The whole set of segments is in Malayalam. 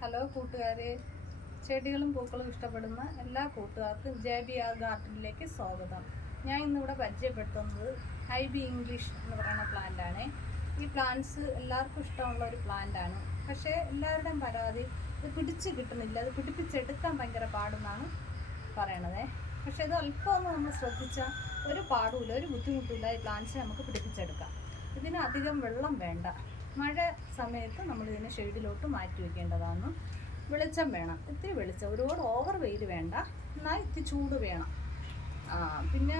ഹലോ കൂട്ടുകാരെ, ചെടികളും പൂക്കളും ഇഷ്ടപ്പെടുന്ന എല്ലാ കൂട്ടുകാർക്കും JBR ഗാർഡനിലേക്ക് സ്വാഗതം. ഞാൻ ഇന്നിവിടെ പരിചയപ്പെടുത്തുന്നത് IB ഇംഗ്ലീഷ് എന്ന് പറയുന്ന പ്ലാന്റാണ്. ഈ പ്ലാന്റ്സ് എല്ലാവർക്കും ഇഷ്ടമുള്ള ഒരു പ്ലാന്റാണ്. പക്ഷേ എല്ലാവരുടെയും പരാതി ഇത് പിടിച്ച് കിട്ടുന്നില്ല, അത് പിടിപ്പിച്ചെടുക്കാൻ ഭയങ്കര പാടെന്നാണ് പറയണത്. പക്ഷേ ഇത് അല്പമൊന്നും നമ്മൾ ശ്രദ്ധിച്ചാൽ ഒരു പാടുമില്ല, ഒരു ബുദ്ധിമുട്ടില്ല, ഈ പ്ലാന്റ്സ് നമുക്ക് പിടിപ്പിച്ചെടുക്കാം. ഇതിന് അധികം വെള്ളം വേണ്ട. മഴ സമയത്ത് നമ്മളിതിനെ ഷെയ്ഡിലോട്ട് മാറ്റി വയ്ക്കേണ്ടതാണ്. വെളിച്ചം വേണം, ഇത്തിരി വെളിച്ചം, ഒരുപാട് ഓവർ വെയിൽ വേണ്ട, എന്നാൽ ഇത്തിരി ചൂട് വേണം. പിന്നെ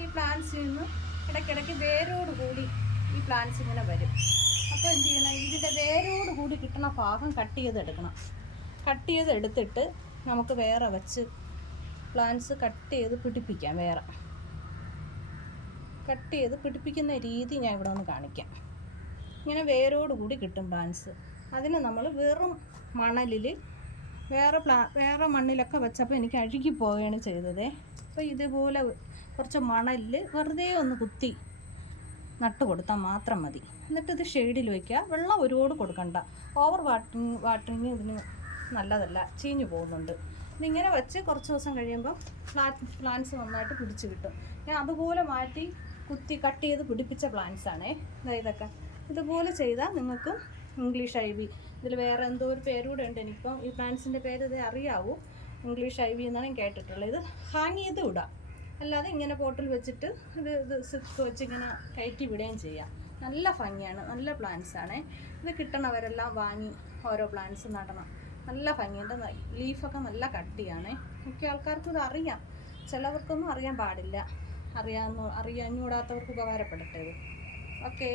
ഈ പ്ലാന്റ്സിൽ നിന്ന് ഇടയ്ക്കിടയ്ക്ക് വേരോട് കൂടി ഈ പ്ലാന്റ്സ് ഇങ്ങനെ വരും. അപ്പോൾ എന്ത് ചെയ്യണം, ഇതിൻ്റെ വേരോട് കൂടി കിട്ടുന്ന ഭാഗം കട്ട് ചെയ്തെടുക്കണം. കട്ട് ചെയ്തെടുത്തിട്ട് നമുക്ക് വേറെ വെച്ച് പ്ലാന്റ്സ് കട്ട് ചെയ്ത് പിടിപ്പിക്കാം. വേറെ കട്ട് ചെയ്ത് പിടിപ്പിക്കുന്ന രീതി ഞാൻ ഇവിടെ ഒന്ന് കാണിക്കാം. ഇങ്ങനെ വേരോട് കൂടി കിട്ടും പ്ലാന്റ്സ്. അതിന് നമ്മൾ വെറും മണലിൽ വേറെ മണ്ണിലൊക്കെ വെച്ചപ്പോൾ എനിക്ക് അഴുകി പോവുകയാണ് ചെയ്തത്. അപ്പോൾ ഇതുപോലെ കുറച്ച് മണലിൽ വെറുതെ ഒന്ന് കുത്തി നട്ട് കൊടുത്താൽ മാത്രം മതി. എന്നിട്ട് ഇത് ഷെയ്ഡിൽ വയ്ക്കുക. വെള്ളം ഒരുപാട് കൊടുക്കണ്ട. ഓവർ വാട്ടറിങ് ഇതിന് നല്ലതല്ല, ചീഞ്ഞു പോകുന്നുണ്ട്. ഇതിങ്ങനെ വെച്ച് കുറച്ച് ദിവസം കഴിയുമ്പോൾ പ്ലാന്റ്സ് നന്നായിട്ട് പിടിച്ച് കിട്ടും. ഞാൻ അതുപോലെ മാറ്റി കുത്തി കട്ട് ചെയ്ത് പിടിപ്പിച്ച പ്ലാന്റ്സാണേ ഇതൊക്കെ. ഇതുപോലെ ചെയ്താൽ നിങ്ങൾക്ക് ഇംഗ്ലീഷ് IB, ഇതിൽ വേറെ എന്തോ ഒരു പേരൂടെ ഉണ്ട്, എനിക്കിപ്പം ഈ പ്ലാന്റ്സിൻ്റെ പേര് ഇത് അറിയാവൂ. ഇംഗ്ലീഷ് IB എന്നാണ് ഞാൻ കേട്ടിട്ടുള്ളത്. ഇത് ഹാങ് ചെയ്ത് വിടാം, അല്ലാതെ ഇങ്ങനെ പോട്ടിൽ വെച്ചിട്ട് ഇത് സിപ്പ് വെച്ച് ഇങ്ങനെ കയറ്റി വിടുകയും ചെയ്യാം. നല്ല ഭംഗിയാണ്, നല്ല പ്ലാന്റ്സാണേ. ഇത് കിട്ടണവരെല്ലാം വാങ്ങി ഓരോ പ്ലാന്റ്സ് നടണം. നല്ല ഭംഗിയുണ്ട്. ലീഫൊക്കെ നല്ല കട്ടിയാണേ. മിക്ക ആൾക്കാർക്കും ഇത് അറിയാം, ചിലവർക്കൊന്നും അറിയാൻ പാടില്ല. അറിയാഞ്ഞൂടാത്തവർക്ക് ഉപകാരപ്പെടട്ടെ ഇത്. ഓക്കെ.